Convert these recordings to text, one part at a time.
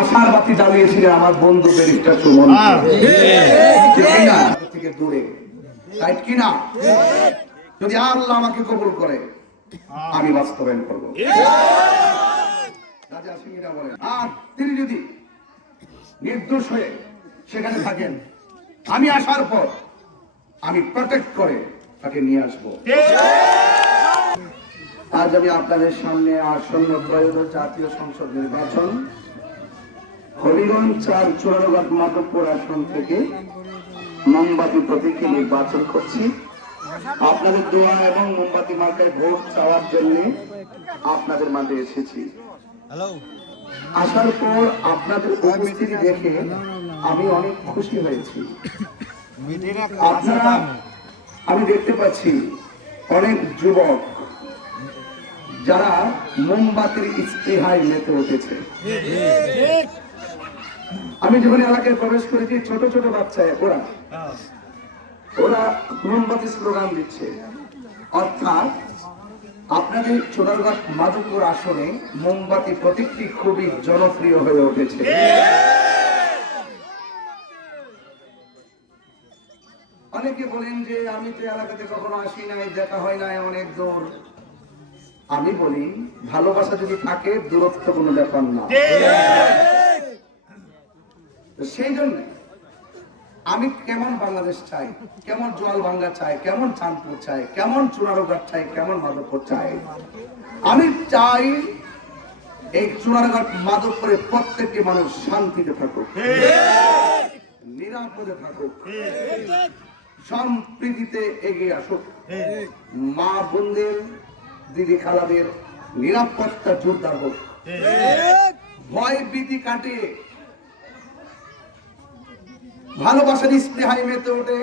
আশার বাতি জ্বালিয়েছিলেন আমার বন্ধু ব্যারিস্টার সুমন থেকে দূরে, তাই কিনা? যদি আল্লাহ আমাকে কবুল করে আমি বাস্তবায়ন করবো। রাজা সিংহরা বলেন, আর তিনি যদি নির্দোষ হয়ে সেখানে থাকেন, আমি আসার পর আমি প্রটেক্ট করে তাকে নিয়ে আসবো। আজ আমি আপনাদের সামনে আসন্ন ত্রয়োদশ জাতীয় সংসদ নির্বাচন হবিগঞ্জ ৪ চুরারঘাট মাধবপুর আসন থেকে মোমবাতি প্রতীকে নির্বাচন করছি। আপনাদের দোয়া এবং মোমবাতি মার্কায় ভোট চাওয়ার জন্য আপনাদের মাঝে এসেছি। আসার পর আপনাদের উপস্থিতি দেখে আমি অনেক খুশি হয়েছি। আপনারা, আমি দেখতে পাচ্ছি অনেক যুবক যারা মোমবাতির ইস্তেহায় মেতে উঠেছে। আমি যখন এলাকায় প্রবেশ করেছি, ছোট ছোট বাচ্চা ওরা মোমবাতি স্লোগান দিচ্ছে। অর্থাৎ আপনাদের চুরারঘাট মাধবপুর আসনে মোমবাতি প্রতীকটি খুবই জনপ্রিয় হয়ে উঠেছে। অনেকে বলেন যে আমি তো এলাকাতে কখনো আসি নাই, দেখা হয় নাই, অনেক দূর। আমি বলি, ভালোবাসা যদি থাকে দূরত্ব কোনো ব্যাপার না। সেই জন্য আমি কেমন বাংলাদেশ চাই, কেমন জোয়ালভাঙ্গা চাই, কেমন চাঁদপুর চাই, কেমন চুনারঘাট চাই, কেমন মাধবপুর চাই। আমি চাই এই চুনারঘাট মাধবপুরে প্রত্যেকটি মানুষ শান্তিতে থাকুক, নিরাপদে থাকুক, সম্প্রীতিতে এগিয়ে আসুক। মা বোনদের, দিদি খালাদের নিরাপত্তা জোরদার হোক, ভয় ভীতি কাটিয়ে ভালোবাসার স্পৃহায় মেতে ওঠে,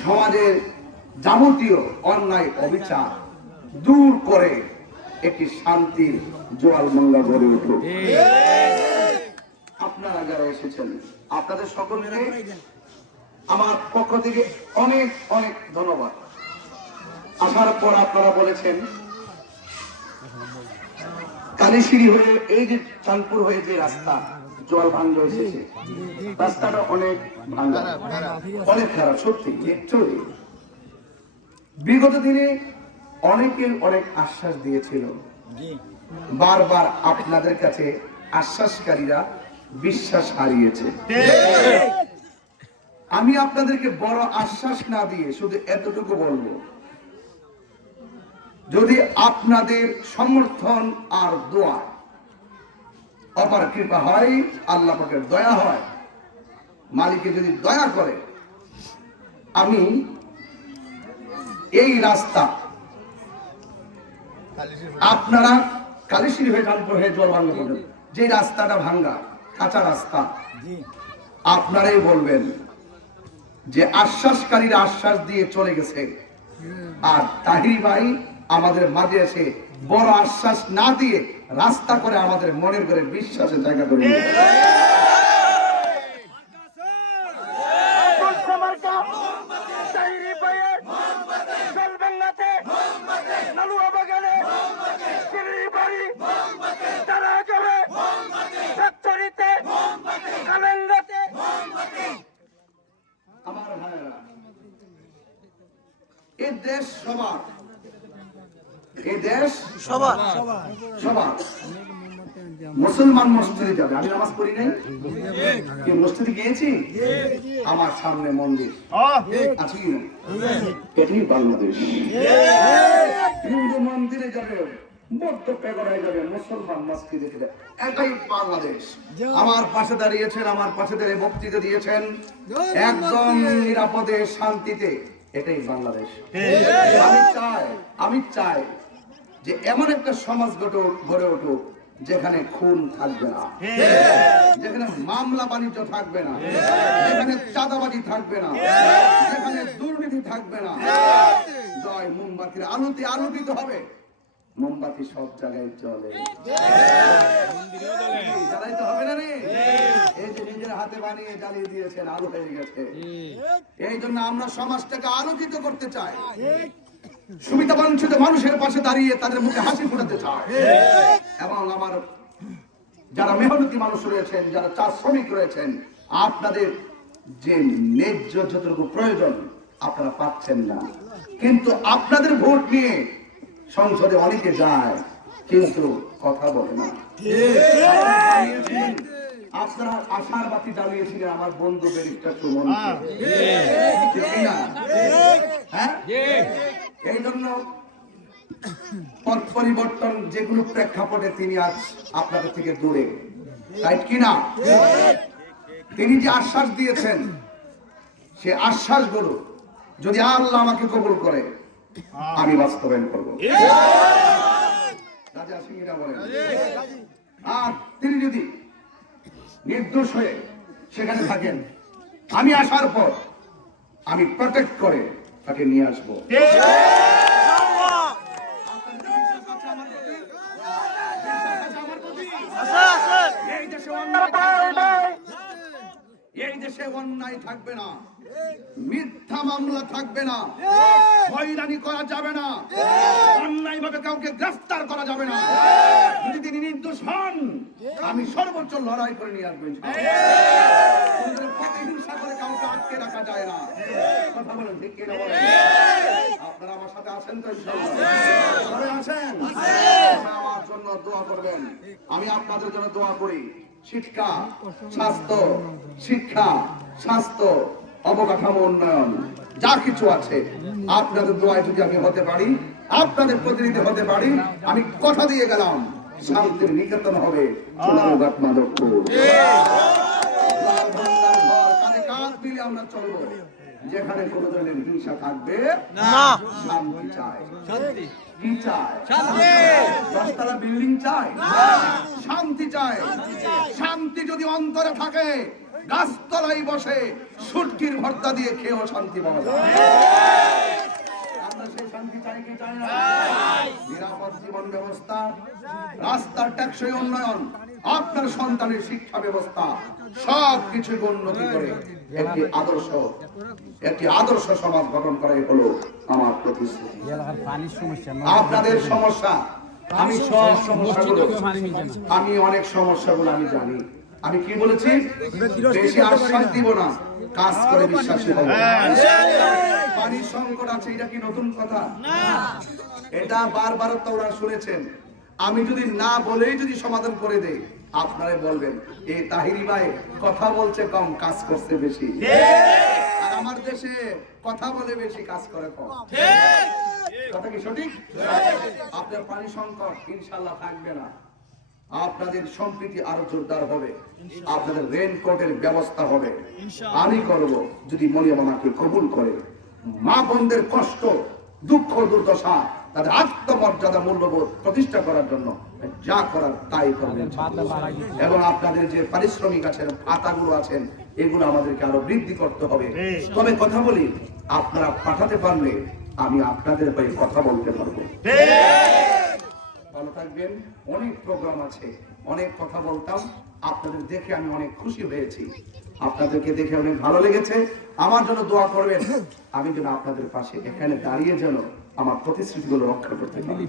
সমাজের যাবতীয় অন্যায় অবিচার দূর করে একটি শান্তির জোয়ালভাঙ্গা গড়ে উঠুক। আপনারা যারা এসেছেন, আপনাদের সকলকে আমার পক্ষ থেকে অনেক অনেক ধন্যবাদ। আসার পর আপনারা বলেছেন কালীশিরি হয়ে এই যে চাঁদপুর হয়ে যে রাস্তা জোয়ালভাঙ্গা এসেছে, রাস্তাটা অনেক ভাঙ্গা, অনেক খারাপ। সত্যি একচুয়ালি বিগত দিনে অনেকে অনেক আশ্বাস দিয়েছিল, বারবার আপনাদের কাছে আশ্বাসকারীরা বিশ্বাস হারিয়েছে। আমি আপনাদেরকে বড় আশ্বাস না দিয়ে শুধু এতটুকু বলবো, যদি আপনাদের সমর্থন আর দোয়া, অপার কৃপা হয়, আল্লাহ পাকের দয়া হয়, মালিকে যদি দয়া করে, আমি এই রাস্তা আপনারা কালীশিরি হয়ে চাঁদপুর হয়ে জোয়ালভাঙ্গা করবেন, যে রাস্তাটা ভাঙ্গা কাঁচা রাস্তা, আপনারাই বলবেন যে আশ্বাসকারীরা আশ্বাস দিয়ে চলে গেছে, আর তাহিরি ভাই আমাদের মাঝে এসে বড় আশ্বাস না দিয়ে রাস্তা করে আমাদের মনের করে বিশ্বাসের জায়গা করে আমার ভাইয়েরা, এই দেশ সবার, এই দেশ সবার সবার। মুসলমান মসজিদে যাবে, আমি নামাজ পড়ি নাই, মসজিদে গিয়েছি, আমার সামনে মন্দির আছে কি? এটি বাংলাদেশ। হিন্দু মন্দিরে যাবে, বৌদ্ধ পেগড়ায় যাবে, মুসলমান মসজিদে যাবে, এটাই বাংলাদেশ। আমার পাশে দাঁড়িয়েছেন, আমার পাশে দাঁড়িয়ে বক্তৃতা দিয়েছেন একদম নিরাপদে শান্তিতে, এটাই বাংলাদেশ। আমি চাই যে এমন একটা সমাজ গড়ে উঠুক যেখানে খুন থাকবে না, যেখানে মামলা বাণিজ্য থাকবে না, যেখানে চাঁদাবাজি থাকবে না, যেখানে দুর্নীতি থাকবে না। জয় মোমবাতির আলোতে আলোকিত হবে, মোমবাতি সব জায়গায় চলে, জ্বালাইতে হবে না রে। এই যে নিজের হাতে বানিয়ে জ্বালিয়ে দিয়েছেন, আলো হয়ে গেছে। এই জন্য আমরা সমাজটাকে আলোকিত করতে চাই, সুবিধা বঞ্চিত মানুষের পাশে দাঁড়িয়ে তাদের মুখে হাসি ফোটাতে চাই। এবং আমার যারা মেহনতি মানুষ রয়েছেন, যারা চা শ্রমিক রয়েছেন, আপনাদের যে ন্যায্য যতটুকু প্রয়োজন আপনারা পাচ্ছেন না। কিন্তু আপনাদের ভোট নিয়ে সংসদে অনেকে যায় কিন্তু কথা বলে না। আপনারা আশার বাতি জ্বালিয়েছিলেন আমার বন্ধু ব্যারিস্টার সুমন, এই জন্য পথ পরিবর্তন যেগুলো প্রেক্ষাপটে তিনি আজ আপনাদের থেকে দূরে, তাই কিনা? তিনি যে আশ্বাস দিয়েছেন সে আশ্বাসগুলো যদি আল্লাহ আমাকে কবুল করে আমি বাস্তবায়ন করব। রাজা সিংহরা বলেন, আর তিনি যদি নির্দোষ হয়ে সেখানে থাকেন, আমি আসার পর আমি প্রটেক্ট করে তাকে নিয়ে আসবো। এই দেশে অন্যায় থাকবে না, মিথ্যা মামলা থাকবে না, হয়রানি করা যাবে না, অন্যায় ভাবে কাউকে গ্রেফতার করা যাবে না। যদি তিনি নির্দোষ হন আমি সর্বোচ্চ লড়াই করে নিয়ে আসবো। প্রতিহিংসা করে কাউকে আটকে রাখা যায় না। কথা বলেন ঠিক কিনা বলেন? আপনারা আমার সাথে আছেন তো? ইনশাআল্লাহ আছেন। আমার জন্য দোয়া করবেন, আমি আপনাদের জন্য দোয়া করি। শিক্ষা, স্বাস্থ্য, শিক্ষা, স্বাস্থ্য, অবকাঠামো উন্নয়ন যা কিছু আছে আপনাদের দোয়ায় যদি আমি হতে পারি, আপনাদের প্রতিনিধি হতে পারি, আমি কথা দিয়ে গেলাম শান্তির নিকেতন হবে সোনারগাঁ মাধবপুর। কাঁধে কাঁধ মিলে আমরা চলবো, যেখানে কোনো ধরনের হিংসা থাকবে না। শান্তি চাই, কি চাই? দশতলা বিল্ডিং চাই, শান্তি চাই। শান্তি যদি অন্তরে থাকে গাছতলায় বসে শুটকির ভর্তা দিয়ে খেয়েও শান্তি পাওয়া যায়। আমরা সেই শান্তি চাই কি চাই না? নিরাপদ জীবন ব্যবস্থা, রাস্তার টেকসই উন্নয়ন, আপনার সন্তানের শিক্ষা ব্যবস্থা সবকিছু উন্নতি করে একটি আদর্শ সমাজ গঠন করাই হলো আমার প্রতিশ্রুতি। আপনাদের সমস্যা আমি সব সমস্যাগুলো, আমি অনেক সমস্যাগুলো আমি জানি। আমি কি বলেছি? বেশি আশ্বাস দিব না, কাজ করে বিশ্বাসী হব। পানির সংকট আছে, এটা কি নতুন কথা? এটা বারবার তো ওরা শুনেছেন। আমি যদি না বলেই যদি সমাধান করে দেই, আপনারা বলবেন এই তাহিরি ভাই কথা বলছে কম, কাজ করছে বেশি। আর আমার দেশে কথা বলে বেশি, কাজ করে কম। কথা কি সঠিক? আপনার পানি সংকট ইনশাআল্লাহ থাকবে না। আপনাদের সম্প্রীতি আরো জোরদার হবে, আপনাদের রেনকোটের ব্যবস্থা হবে। আমি করব যদি মরিয়ম আমাকে কবুল করে। মা বোনদের কষ্ট, দুঃখ, দুর্দশা, তাদের আত্মমর্যাদা, মূল্যবোধ প্রতিষ্ঠা করার জন্য যা করার তাই করবেন। এবং আপনাদের যে পারিশ্রমিক আছেন, ভাতাগুলো আছেন, এগুলো আমাদেরকে আরো বৃদ্ধি করতে হবে। তবে কথা বলি, আপনারা পাঠাতে পারলে আমি আপনাদের হয়ে কথা বলতে পারবো। ভালো থাকবেন। অনেক প্রোগ্রাম আছে, অনেক কথা বলতাম, আপনাদের দেখে আমি অনেক খুশি হয়েছি, আপনাদেরকে দেখে অনেক ভালো লেগেছে। আমার জন্য দোয়া করবেন, আমি যেন আপনাদের পাশে এখানে দাঁড়িয়ে যেন আমার প্রতিশ্রুতিগুলো রক্ষা করতে পারি।